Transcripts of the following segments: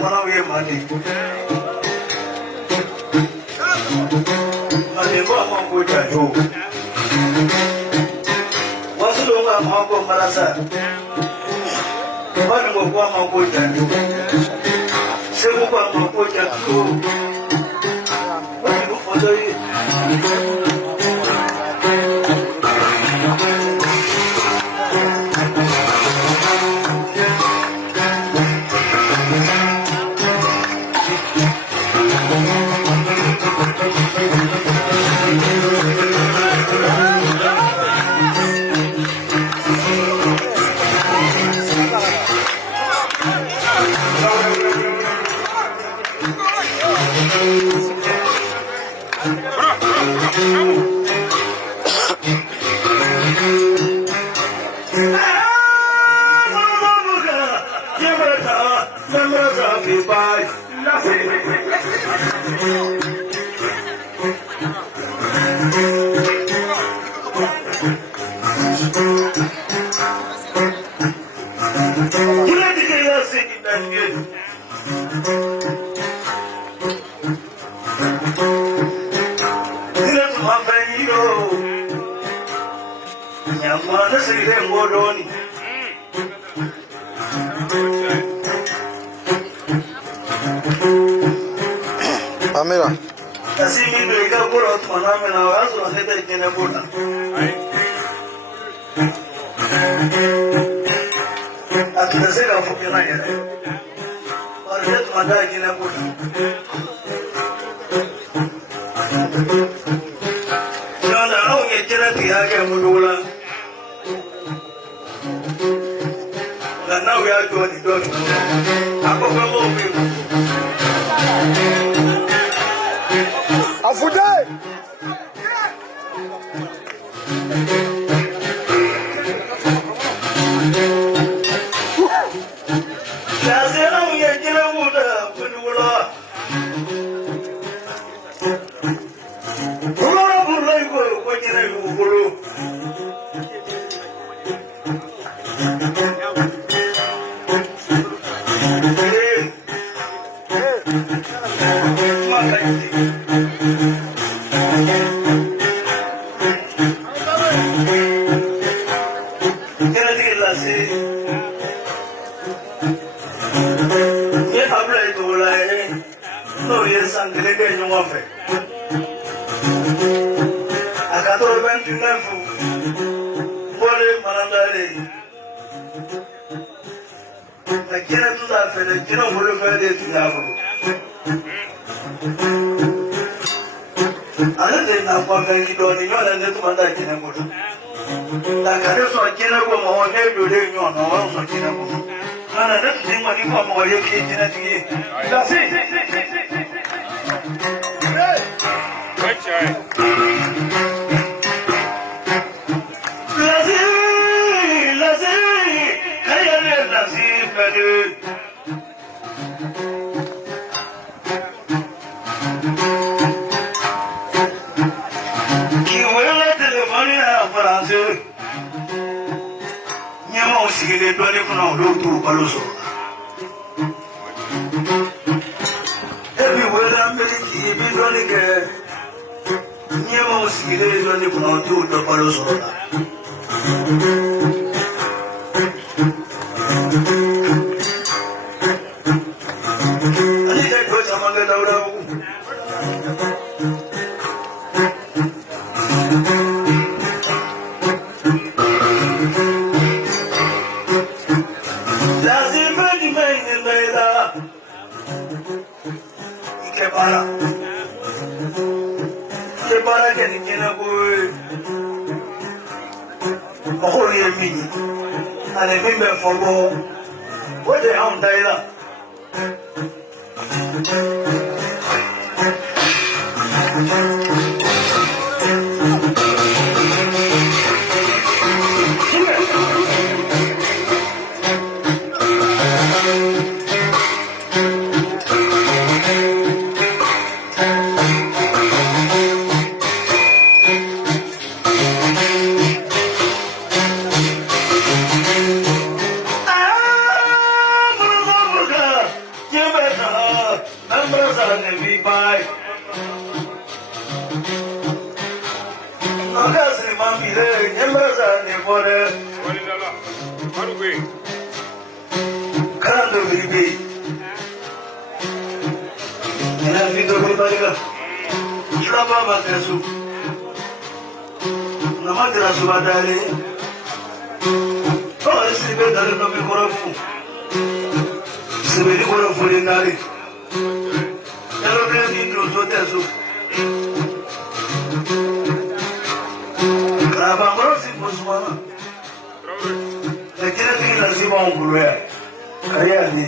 one of your money. I didn't go with you. What's the long amount of Marasa? One of one with you. Several one with you. What do you for the Amira. Kasi mimi ndio bora watu waname na wazo wanaleta ingine bora. Atunasema fukira yale. Wale watu madai ingine bora. Ndio au ngekera tiage mudula. Na we are doing it. Ako kwa mimi. Afude! Numbers are the big buy. August, Mammy, numbers are the water. What do we? Can't be. And I think the Baba Trapa Matasu. Namatera Subadari. Oh, it's the better than the Korofu. Sibili Korofu in Nari. Hello, Granny, to Sotesu. Krabamorosi Musmana. The Kennedy has even Gurea. Kayani.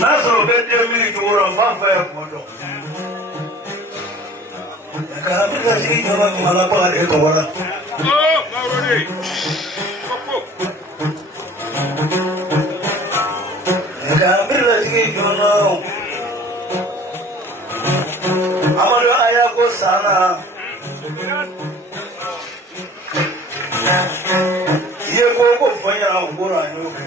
Naso bete mili kuora mbafa ya kumoto. Yakamika jini nyama kumalapa aleko wala. Maurudi. Yakamika jini nyama. Amado ayako sana. Yeko kufanya ukura nyuke.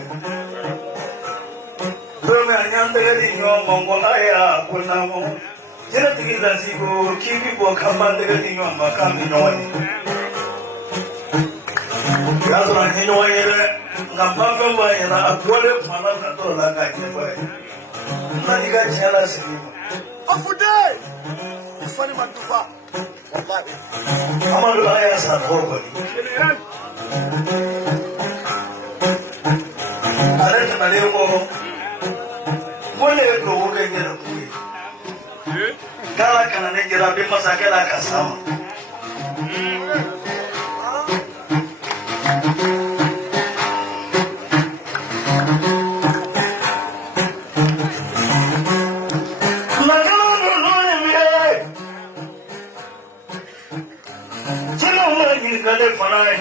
Dome anyandegedi nyo mongolaya kunamo. Jena tigiza sigo kibi bo kambandegedi nyo makambi noni. Yazo na nyo wanyere ngapambe wanyere akole malaka to langa jwe. Nani ga chala sima. Afude. Ufani matufa. Wallahi. Amadu aya sa hoboni. Arete na leo Mole no woge nyera kuyi. Kala kana ne jira be masakela kasama. Chilo magi kale fanai.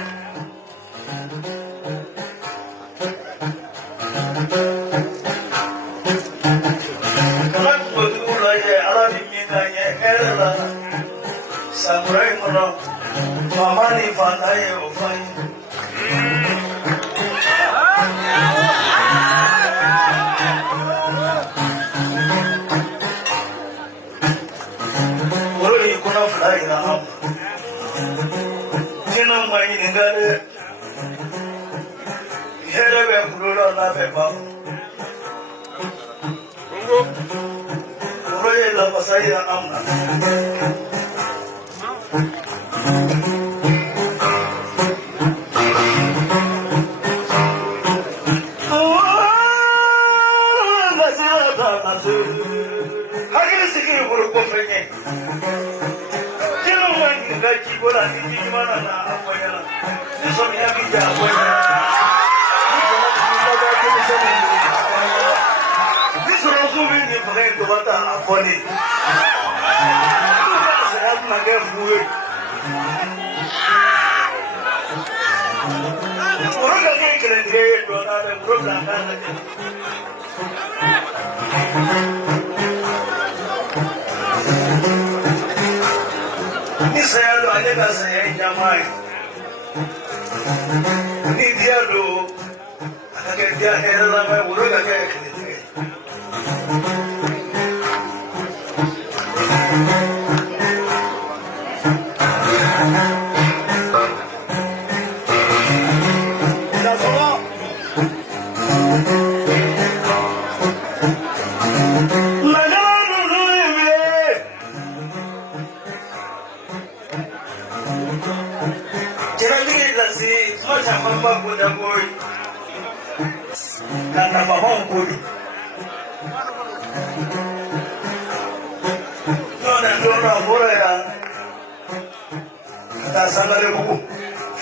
Samurai mono, mamani fanaye ofai. Oi, kuna fly na ham. Jina mai ngale. Here be kulo na be ba. Oi, la pasai na amna.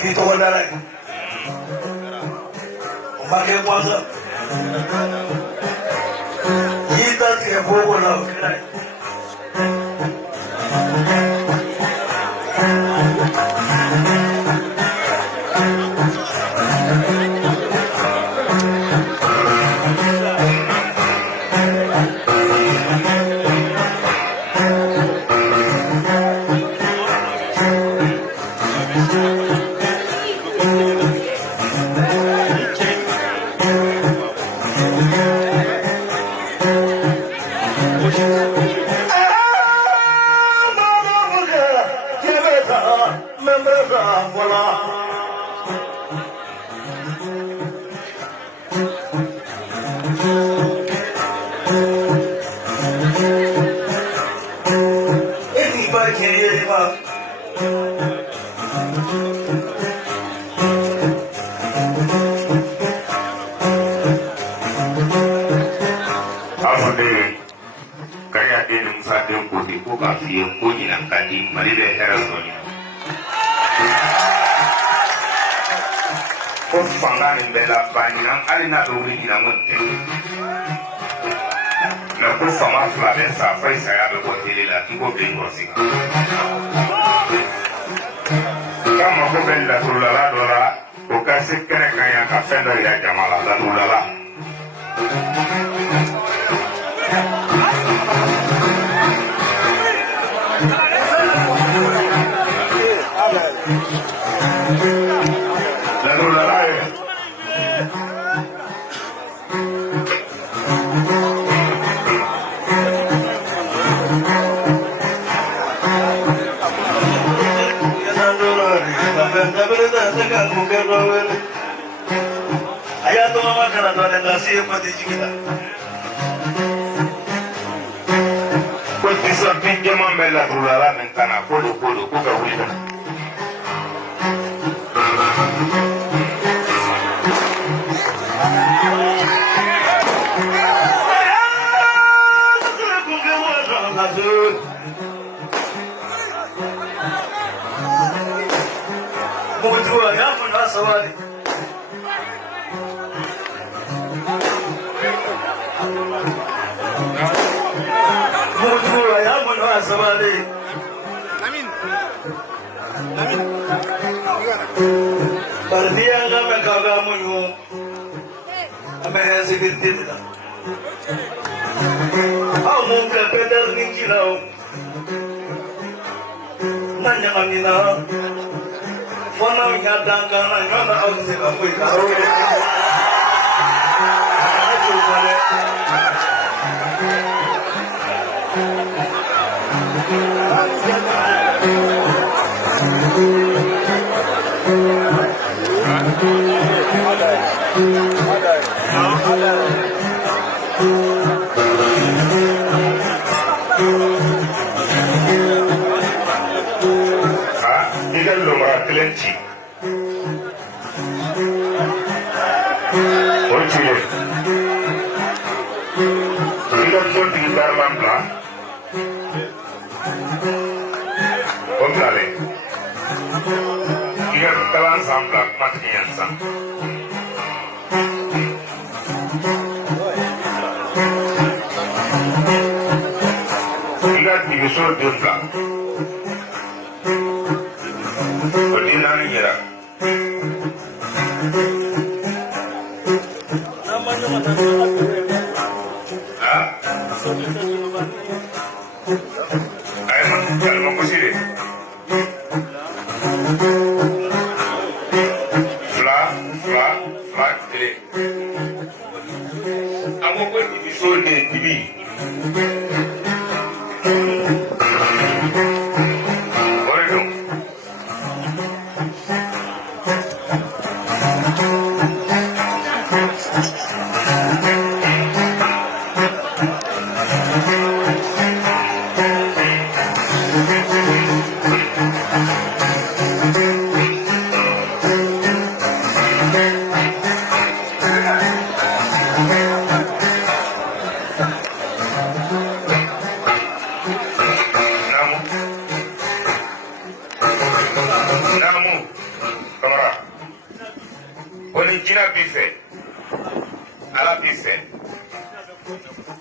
Fito wadala. Umake kwanza. poco la kira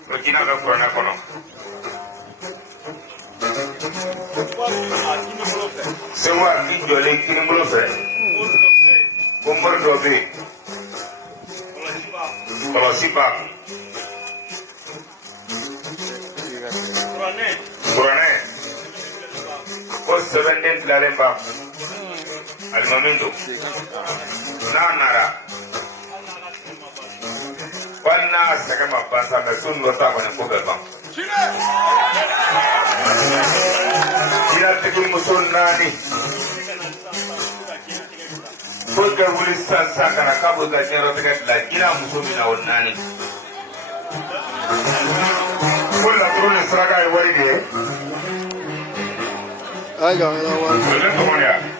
Burkina bɛ kuranɛ kɔnɔ. Sewar i jɔlen kinibolo fɛ. Ko mori dɔ bɛ yen. Kɔlɔsi b'a kun. Kuranɛ. Ko sɛbɛnden tilalen b'a kun. Alimami don. N'a nara. Hali n'a sɛgɛn ma ban sa mɛ sun dɔ t'a kɔni ko bɛɛ ban. Jinɛtigi muso 4 fo ka wuli sisan ka na k'a b'o ka diɲɛlatigɛ dilan jinɛ muso min na o 4. Ko laturu ni saraka ye wari de ye. O ye ne tɔgɔ de ye wa?